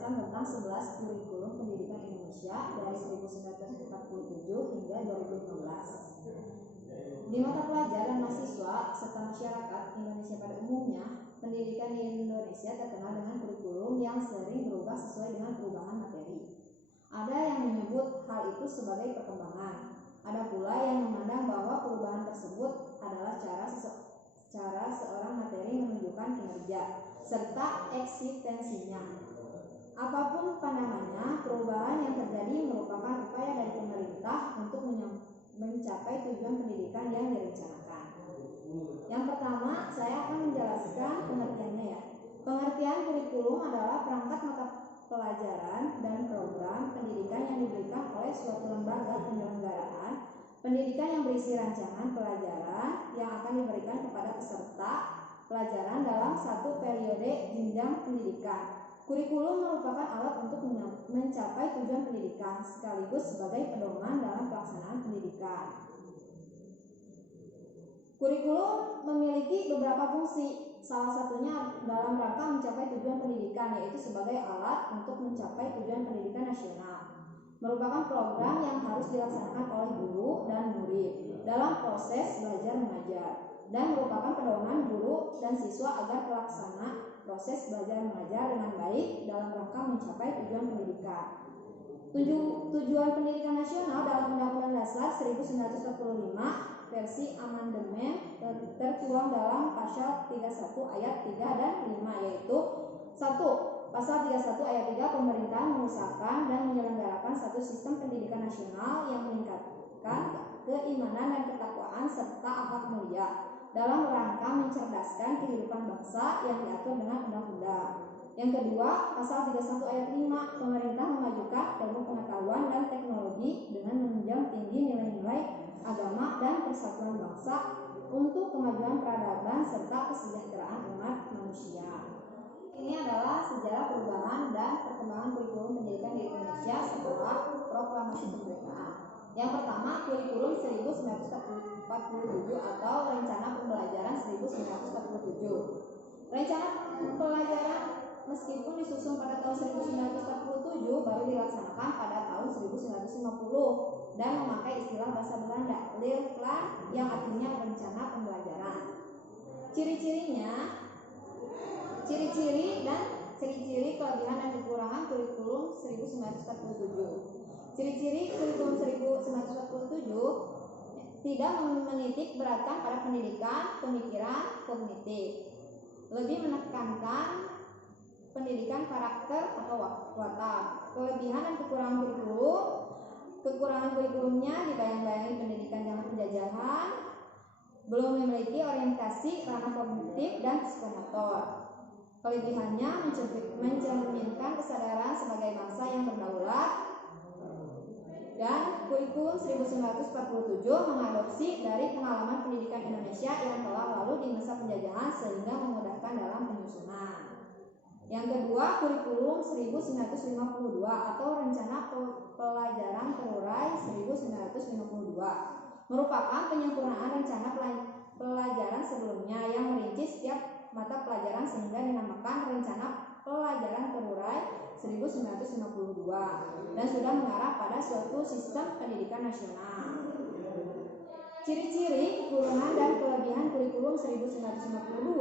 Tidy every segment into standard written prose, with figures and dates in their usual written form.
menjelaskan tentang 11 kurikulum pendidikan Indonesia dari 1947 hingga 2015. Di mata pelajar dan mahasiswa serta masyarakat Indonesia pada umumnya, pendidikan di Indonesia terkenal dengan kurikulum yang sering berubah sesuai dengan perubahan materi. Ada yang menyebut hal itu sebagai perkembangan. Ada pula yang memandang bahwa perubahan tersebut adalah cara seorang materi menunjukkan kinerja serta eksistensinya. Apapun pandangannya, perubahan yang terjadi merupakan upaya dari pemerintah untuk mencapai tujuan pendidikan yang direncanakan. Yang pertama, saya akan menjelaskan pengertiannya ya. Pengertian kurikulum adalah perangkat mata pelajaran dan program pendidikan yang diberikan oleh suatu lembaga penyelenggaraan pendidikan yang berisi rancangan pelajaran yang akan diberikan kepada peserta pelajaran dalam satu periode jenjang pendidikan. Kurikulum merupakan alat untuk mencapai tujuan pendidikan sekaligus sebagai pedoman dalam pelaksanaan pendidikan. Kurikulum memiliki beberapa fungsi, salah satunya dalam rangka mencapai tujuan pendidikan, yaitu sebagai alat untuk mencapai tujuan pendidikan nasional. Merupakan program yang harus dilaksanakan oleh guru dan murid dalam proses belajar mengajar dan merupakan pedoman guru dan siswa agar pelaksana proses belajar mengajar dengan baik dalam rangka mencapai tujuan pendidikan. Tujuan pendidikan nasional dalam Undang-Undang Dasar 1945 versi amandemen tertuang dalam pasal 31 ayat 3 dan 5, yaitu 1. Pasal 31 ayat 3, pemerintah mengusahakan dan menyelenggarakan satu sistem pendidikan nasional yang meningkatkan keimanan dan ketakwaan serta akhlak mulia dalam rangka mencerdaskan kehidupan bangsa yang diatur dengan undang-undang. Yang kedua, pasal 31 ayat 5, pemerintah memajukan ilmu pengetahuan dan teknologi dengan menunjang tinggi nilai-nilai agama dan persatuan bangsa untuk kemajuan peradaban serta kesejahteraan umat manusia. Ini adalah sejarah perubahan dan perkembangan kurikulum pendidikan di Indonesia setelah proklamasi kemerdekaan. Yang pertama, kurikulum 1947 atau Rencana Pembelajaran 1947. Rencana pembelajaran meskipun disusun pada tahun 1947 baru dilaksanakan pada tahun 1950 dan memakai istilah bahasa Belanda leerplan yang artinya rencana pembelajaran. Ciri-ciri kelebihan dan kekurangan kurikulum 1947. Ciri-ciri kurikulum 1947 tidak menitik beratkan pada pendidikan pemikiran kognitif, lebih menekankan pendidikan karakter atau watak. Kelebihan dan kekurangan kurikulumnya dibayang-bayangi pendidikan zaman penjajahan, belum memiliki orientasi ranah kognitif dan psikomotor. Kelebihannya mencerminkan kesadaran sebagai bangsa yang berdaulat, dan kurikulum 1947 mengadopsi dari pengalaman pendidikan Indonesia yang telah lalu di masa penjajahan sehingga memudahkan dalam penyusunan. Yang kedua, kurikulum 1952 atau Rencana Pelajaran Terurai 1952 merupakan penyempurnaan rencana pelajaran sebelumnya yang merinci setiap mata pelajaran sehingga dinamakan Rencana Pelajaran Terurai 1952 dan sudah mengarah pada suatu sistem pendidikan nasional. Ciri-ciri, kekurangan dan kelebihan kurikulum 1952.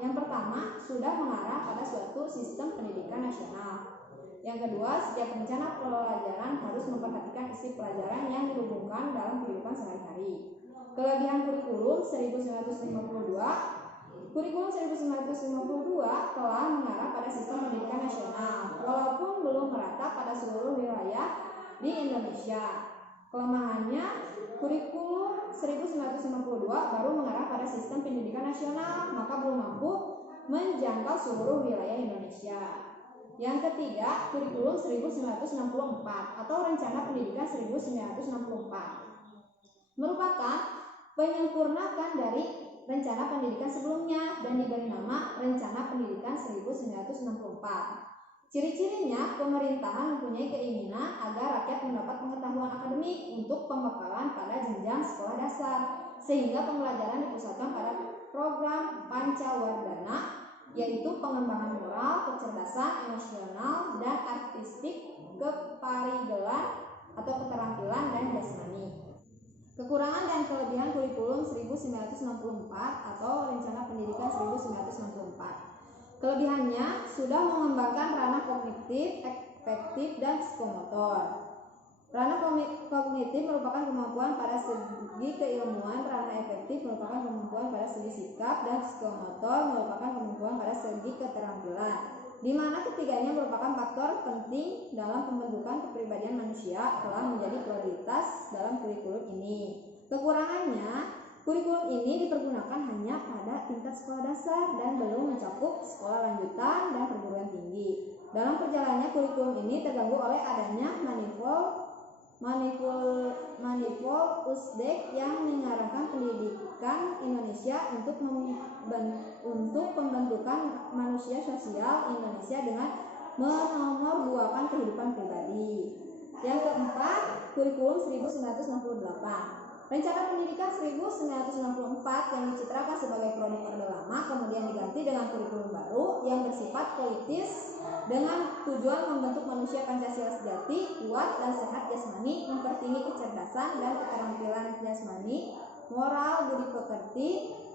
Yang pertama, sudah mengarah pada suatu sistem pendidikan nasional. Yang kedua, setiap rencana pelajaran harus memperhatikan isi pelajaran yang dihubungkan dalam kehidupan sehari-hari. Kelebihan kurikulum 1952. Kurikulum 1952 telah mengarah pada sistem pendidikan nasional, walaupun belum merata pada seluruh wilayah di Indonesia. Kelemahannya, kurikulum 1952 baru mengarah pada sistem pendidikan nasional, maka belum mampu menjangkau seluruh wilayah Indonesia. Yang ketiga, kurikulum 1964 atau Rencana Pendidikan 1964 merupakan penyempurnaan dari rencana pendidikan sebelumnya dan diberi nama Rencana Pendidikan 1964. Ciri-cirinya, pemerintahan mempunyai keinginan agar rakyat mendapat pengetahuan akademik untuk pembekalan pada jenjang sekolah dasar, sehingga pembelajaran dipusatkan pada program Pancawardhana yaitu pengembangan moral, kecerdasan, emosional, dan artistik, keparigelan atau keterampilan, dan jasmani. Kekurangan dan kelebihan kurikulum 1964 atau Rencana Pendidikan 1964. Kelebihannya sudah mengembangkan ranah kognitif, afektif, dan psikomotor. Ranah kognitif merupakan kemampuan pada segi keilmuan, ranah efektif merupakan kemampuan pada segi sikap, dan psikomotor merupakan kemampuan pada segi keterampilan, di mana ketiganya merupakan faktor penting dalam pembentukan kepribadian manusia telah menjadi prioritas dalam kurikulum ini. Kekurangannya, kurikulum ini dipergunakan hanya pada tingkat sekolah dasar dan belum mencakup sekolah lanjutan dan perguruan tinggi. Dalam perjalanannya, kurikulum ini terganggu oleh adanya manifold usdek yang mengarahkan pendidikan Indonesia untuk pembentukan manusia sosial Indonesia dengan menomorduakan kehidupan pribadi. Yang keempat, kurikulum 1968. Rencana Pendidikan 1964 yang dicitrakan sebagai produk Orde Lama kemudian diganti dengan kurikulum baru yang bersifat politis dengan tujuan membentuk manusia Pancasila sejati, kuat dan sehat jasmani, mempertinggi kecerdasan dan keterampilan jasmani, moral, budi pekerti,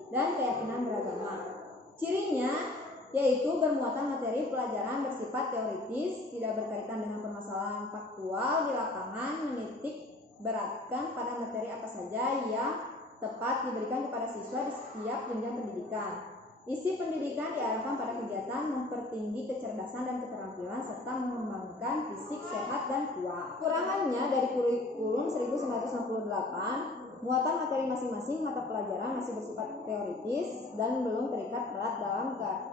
dan keyakinan beragama. Cirinya yaitu bermuatan materi pelajaran bersifat teoritis, tidak berkaitan dengan permasalahan faktual di lapangan, menitik beratkan pada materi apa saja yang tepat diberikan kepada siswa di setiap jenjang pendidikan. Isi pendidikan diarahkan pada kegiatan mempertinggi kecerdasan dan keterampilan serta mengembangkan fisik sehat dan kuat. Kurangannya dari kurikulum 1968, muatan materi masing-masing mata pelajaran masih bersifat teoritis dan belum terikat erat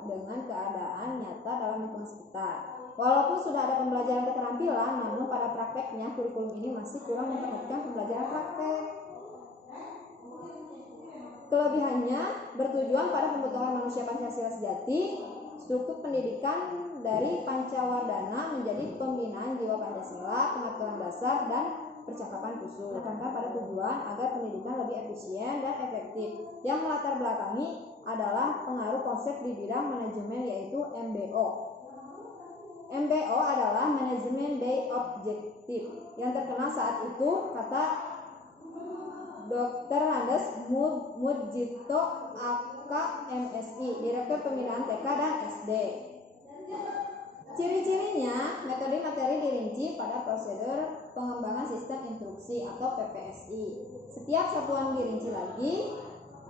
dengan keadaan nyata dalam lingkungan sekitar. Walaupun sudah ada pembelajaran keterampilan, namun pada prakteknya kurikulum ini masih kurang memperhatikan pembelajaran praktek. Kelebihannya bertujuan pada pembentukan manusia Pancasila sejati. Struktur pendidikan dari Pancawardana menjadi pembinaan jiwa Pancasila, pengetahuan dasar, dan percakapan khusus. Menekankan pada tujuan agar pendidikan lebih efisien dan efektif. Yang melatar belakangi adalah pengaruh konsep di bidang manajemen yaitu MBO. MBO adalah Management By Objective yang terkenal saat itu, kata Dr. Andes Mujito AK MSI, Direktur Pembinaan TK dan SD. Ciri-cirinya, metode materi dirinci pada prosedur pengembangan sistem instruksi atau PPSI. Setiap satuan dirinci lagi,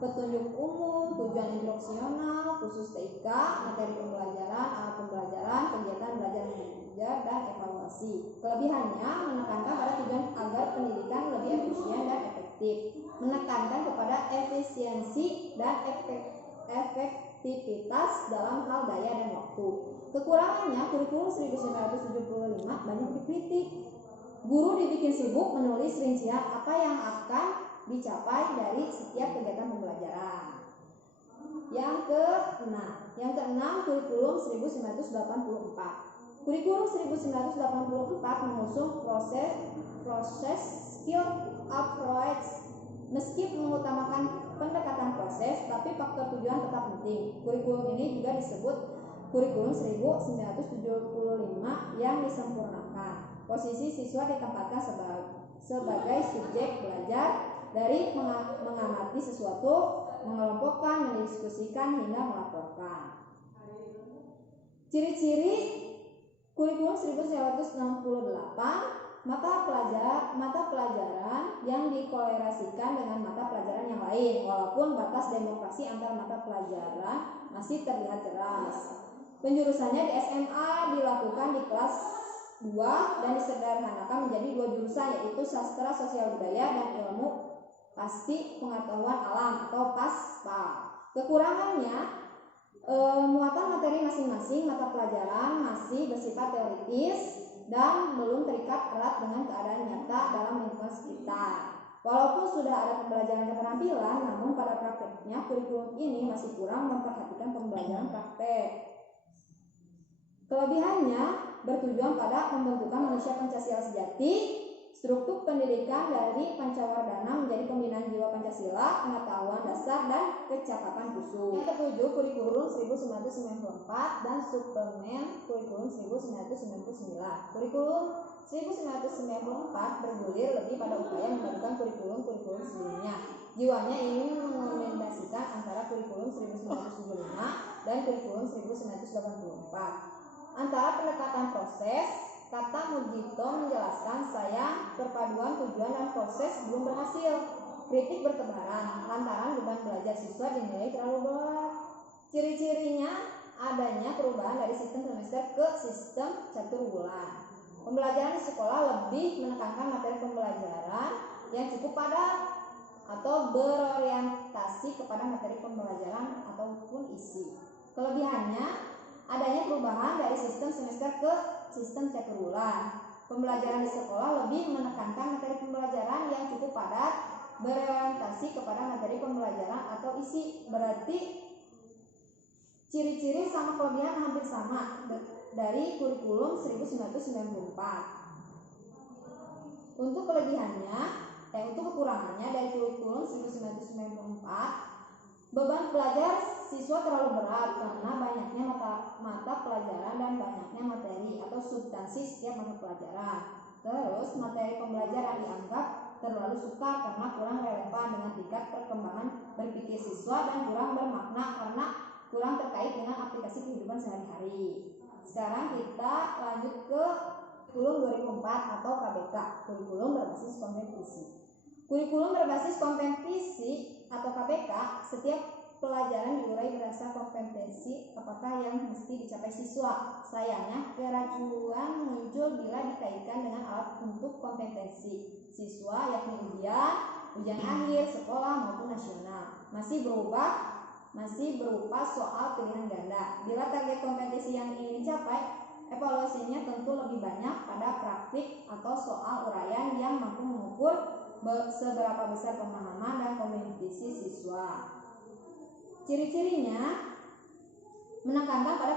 petunjuk umum, tujuan instruksional, khusus TIK, materi pembelajaran, alat pembelajaran, kegiatan belajar mengajar, dan evaluasi. Kelebihannya menekankan pada tujuan agar pendidikan lebih efisien dan efektif, menekankan kepada efisiensi dan efektivitas dalam hal daya dan waktu. Kekurangannya, kurikulum 1975 banyak dikritik. Guru dibikin sibuk menulis rincian apa yang akan dicapai dari setiap kegiatan pembelajaran. Yang keenam, kurikulum 1984. Kurikulum 1984 mengusung proses skill approach. Meski mengutamakan pendekatan proses, tapi faktor tujuan tetap penting. Kurikulum ini juga disebut kurikulum 1975 yang disempurnakan. Posisi siswa ditempatkan sebagai subjek belajar, dari mengamati sesuatu, mengelompokkan, mendiskusikan, hingga melaporkan. Ciri-ciri kurikulum 1968, mata pelajaran yang dikolerasikan dengan mata pelajaran yang lain, walaupun batas demokrasi antar mata pelajaran masih terlihat jelas. Penjurusannya di SMA dilakukan di kelas 2 dan disederhanakan menjadi 2 jurusan, yaitu sastra sosial budaya dan ilmu pasti pengetahuan alam atau PASPA. Kekurangannya, muatan materi masing-masing mata pelajaran masih bersifat teoritis dan belum terikat erat dengan keadaan nyata dalam lingkungan sekitar. Walaupun sudah ada pembelajaran keterampilan, namun pada prakteknya kurikulum ini masih kurang memperhatikan pembelajaran praktek. Kelebihannya bertujuan pada pembentukan manusia Pancasila sejati. Struktur pendidikan dari Pancawardhana menjadi pembinaan jiwa Pancasila, pengetahuan dasar, dan kecakapan khusus. Yang ketujuh, kurikulum 1994 dan suplemen kurikulum 1999. Kurikulum 1994 bergulir lebih pada upaya menggantikan kurikulum-kurikulum sebelumnya. Jiwanya ingin mengombinasikan antara kurikulum 1975 dan kurikulum 1984. Antara pendekatan proses, kata Mujito menjelaskan sayang perpaduan tujuan dan proses belum berhasil. Kritik bertebaran lantaran beban belajar siswa dinilai terlalu berat. Ciri-cirinya adanya perubahan dari sistem semester ke sistem catur bulan. Pembelajaran di sekolah lebih menekankan materi pembelajaran yang cukup padat atau berorientasi kepada materi pembelajaran ataupun isi. Kelebihannya adanya perubahan dari sistem semester ke sistem catur bulan. Pembelajaran di sekolah lebih menekankan materi pembelajaran yang cukup padat, berorientasi kepada materi pembelajaran atau isi. Berarti ciri-ciri sama kelebihan hampir sama dari kurikulum 1994. Untuk kelebihannya, untuk kekurangannya dari kurikulum 1994, beban belajar siswa terlalu berat karena banyaknya mata pelajaran dan banyaknya materi atau substansi setiap mata pelajaran. Terus materi pembelajaran dianggap terlalu sukar karena kurang relevan dengan tingkat perkembangan berpikir siswa dan kurang bermakna karena kurang terkait dengan aplikasi kehidupan sehari-hari. Sekarang kita lanjut ke kurikulum 2004 atau KBK, kurikulum berbasis kompetisi. Kurikulum berbasis kompetisi atau KBK, setiap pelajaran diurai berdasar kompetensi apakah yang mesti dicapai siswa. Sayangnya keraguan muncul bila dikaitkan dengan alat untuk kompetensi siswa, yakni ujian akhir, sekolah maupun nasional. Masih berupa soal pilihan ganda. Bila target kompetisi yang ingin dicapai, evaluasinya tentu lebih banyak pada praktik atau soal uraian yang mampu mengukur seberapa besar pemahaman dan kompetisi siswa. Ciri-cirinya menekankan pada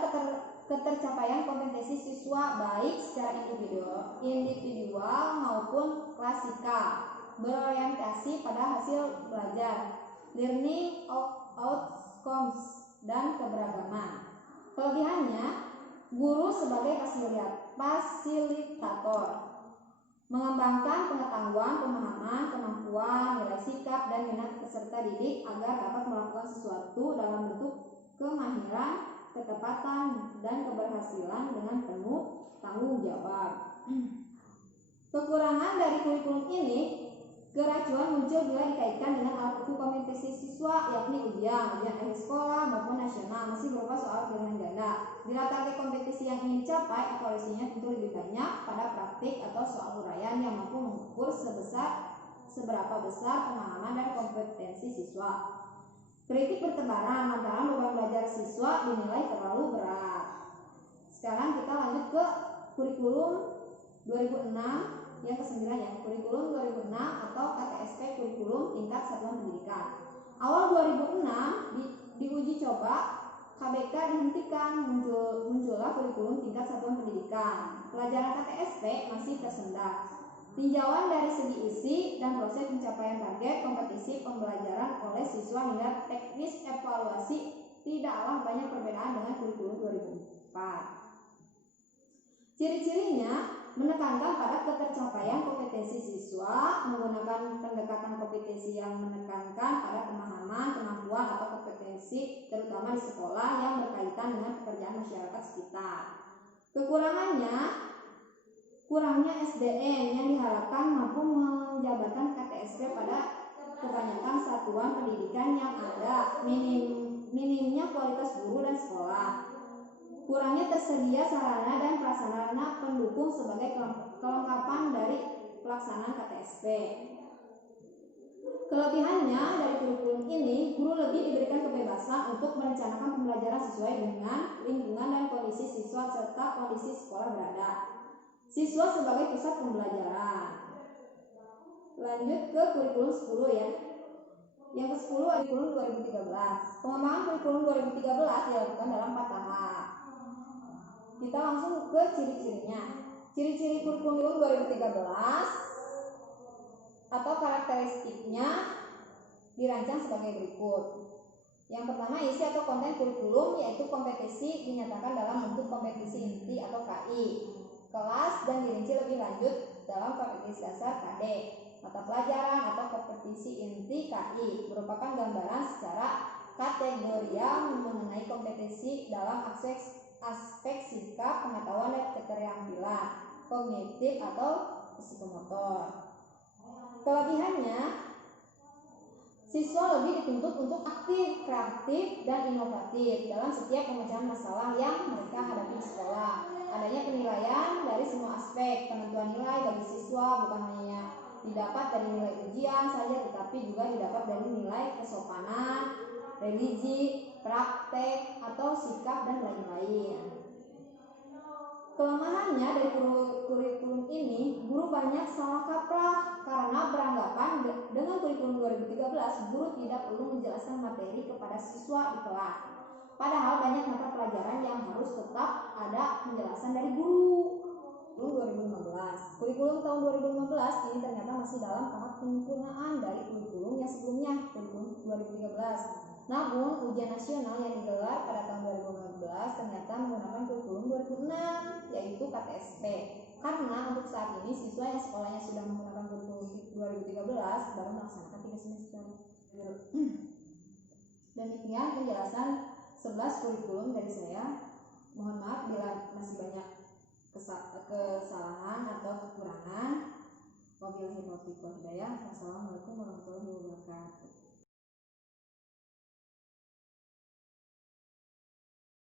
ketercapaian kompetensi siswa baik secara individual maupun klasikal, berorientasi pada hasil belajar, learning outcomes, dan keberagaman. Kelebihannya, guru sebagai fasilitator, mengembangkan pengetahuan, pemahaman, kemampuan, nilai sikap, dan minat peserta didik agar dapat melakukan sesuatu dalam bentuk kemahiran, ketepatan, dan keberhasilan dengan penuh tanggung jawab. Kekurangan dari kurikulum ini, keracuan muncul bila dikaitkan dengan alat ukur kompetensi siswa, yakni ujian akhir sekolah maupun nasional, masih berupa soal pilihan ganda. Bila target kompetisi yang ingin dicapai, evaluasinya tentu lebih banyak pada praktik atau soal uraian yang mampu mengukur seberapa besar pemahaman dan kompetensi siswa. Kritik bertebaran lantaran beban belajar siswa dinilai terlalu berat. Sekarang kita lanjut ke kurikulum 2006 yang ke-9 ya, kurikulum 2006 atau KTSP, kurikulum tingkat satuan pendidikan. Awal 2006 diuji coba KBK dihentikan, muncullah kurikulum tingkat satuan pendidikan. Pelajaran KTSP masih tersendat. Tinjauan dari segi isi dan proses pencapaian target kompetisi pembelajaran oleh siswa hingga teknis evaluasi tidaklah banyak perbedaan dengan kurikulum 2004. Ciri-cirinya menekankan pada ketercapaian kompetensi siswa, menggunakan pendekatan kompetensi yang menekankan pada pemahaman, kemampuan, atau kompetensi terutama di sekolah yang berkaitan dengan pekerjaan masyarakat sekitar. Kekurangannya, kurangnya SDM yang diharapkan mampu menjabarkan KTSP pada kebanyakan satuan pendidikan yang ada, minimnya kualitas guru dan sekolah. Kurangnya tersedia sarana dan prasarana pendukung sebagai kelengkapan dari pelaksanaan KTSP. Kelebihannya dari kurikulum ini, guru lebih diberikan kebebasan untuk merencanakan pembelajaran sesuai dengan lingkungan dan kondisi siswa serta kondisi sekolah berada. Siswa sebagai pusat pembelajaran. Lanjut ke kurikulum 10 ya. Yang ke-10 kurikulum 2013. Pengembangan kurikulum 2013 dilakukan dalam 4 tahap. Kita langsung ke ciri-cirinya. Ciri-ciri kurikulum 2013 atau karakteristiknya dirancang sebagai berikut. Yang pertama, isi atau konten kurikulum yaitu kompetisi dinyatakan dalam bentuk kompetisi inti atau KI, kelas dan dirinci lebih lanjut dalam kompetisi dasar KD. Mata pelajaran atau kompetisi inti KI merupakan gambaran secara kategorial mengenai kompetisi dalam aspek sikap, pengetahuan dan keterampilan kognitif atau psikomotor. Kelebihannya, siswa lebih dituntut untuk aktif, kreatif, dan inovatif dalam setiap pemecahan masalah yang mereka hadapi di sekolah. Adanya penilaian dari semua aspek. Penentuan nilai bagi siswa bukan hanya didapat dari nilai ujian saja, tetapi juga didapat dari nilai kesopanan, religi, praktek, atau sikap, dan lain-lain. Kelemahannya dari kurikulum ini, guru banyak salah kaprah karena beranggapan dengan kurikulum 2013 guru tidak perlu menjelaskan materi kepada siswa di kelas. Padahal banyak mata pelajaran yang harus tetap ada penjelasan dari guru. Kurikulum tahun 2015 ini ternyata masih dalam tahap penyempurnaan dari kurikulum yang sebelumnya, kurikulum 2013. Namun ujian nasional yang digelar pada tahun 2015 ternyata menggunakan kurikulum 2006 yaitu KTSP. Karena untuk saat ini siswa yang sekolahnya sudah menggunakan kurikulum 2013 baru melaksanakan 3 semester. Demikian penjelasan 11 kurikulum dari saya. Mohon maaf bila masih banyak kesalahan atau kekurangan. Wabillahi taufiq wal hidayah. Wassalamualaikum warahmatullahi wabarakatuh.